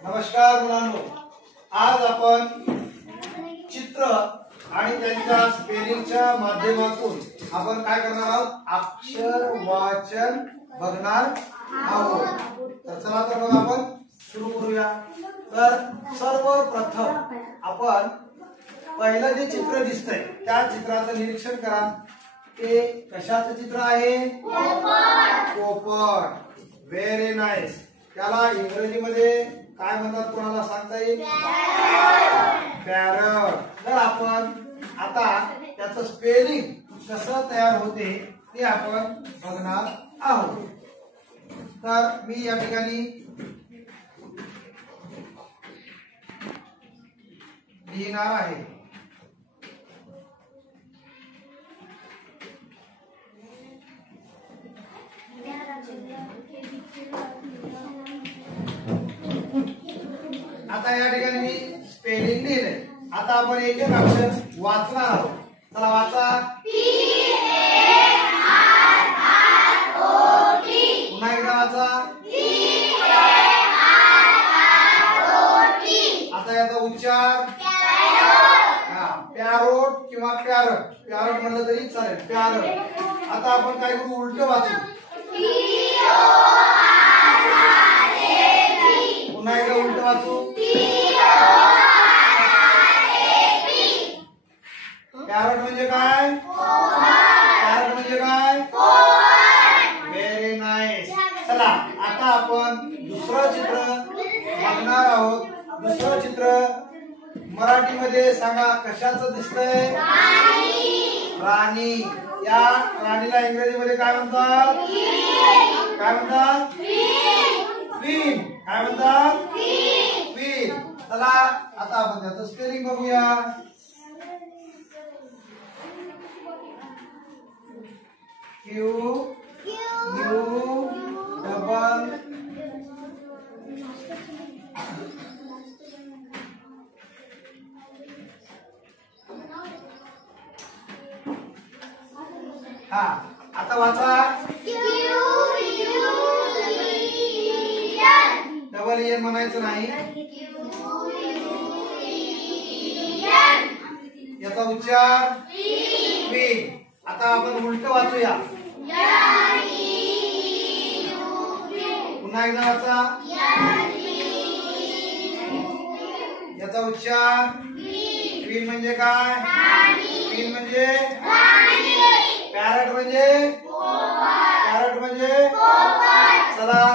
नमस्कार मुलांनो, आज आपण चित्र आणि त्यांच्या स्पेलिंगच्या माध्यमातून आपण काय करणार आहोत, अक्षर वाचन बघणार आहोत। तर चला तर मग आपण सुरू करूया। तर सर्वप्रथम आपण पहिलं जे चित्र दिसतंय त्या चित्राचं निरीक्षण करा। ते कशाचं चित्र आहे? पोपट। Very nice. त्याला इंग्रजीमध्ये काय म्हणतात तुम्हाला सांगता येईल? पॅरट। तर आपण आता त्याचं स्पेलिंग कसं तयार होते ते आपण बघणार आहोत। तर मी या ठिकाणी लिहिणार आहे। आता या ठिकाणी मी स्पेलिंग लिहिले। आता आपण एक एक अक्षर वाचणार आहोत। चला वाचा। पुन्हा एकदा वाचा। आता याचा उच्चार पॅरोट किंवा पॅरट। पॅरट म्हणलं तरी चालेल, पॅरट। आता आपण काय करू, उलट वाचू। पुन्हा एकदा उलट वाचू। पॅरट म्हणजे काय? पॅरट म्हणजे काय? Very nice. चला आता आपण दुसरं चित्र बघणार आहोत। दुसरं चित्र मराठीमध्ये सांगा कशाचं दिसतंय? राणी। या राणीला इंग्रजीमध्ये काय म्हणतात? काय म्हणतात? क्वीन। काय म्हणतात? क्वीन। चला आता आपण त्याचं स्पेलिंग बघूया। क्यू यू डबल हा। आता वाचा। डबल एन म्हणायचं नाही, याचा उच्चार क्वीन। आता आपण उलट वाचूया। पुन्हा एकदा वाचा। याचा उच्चार क्वीन म्हणजे काय? क्वीन म्हणजे पॅरट म्हणजे चला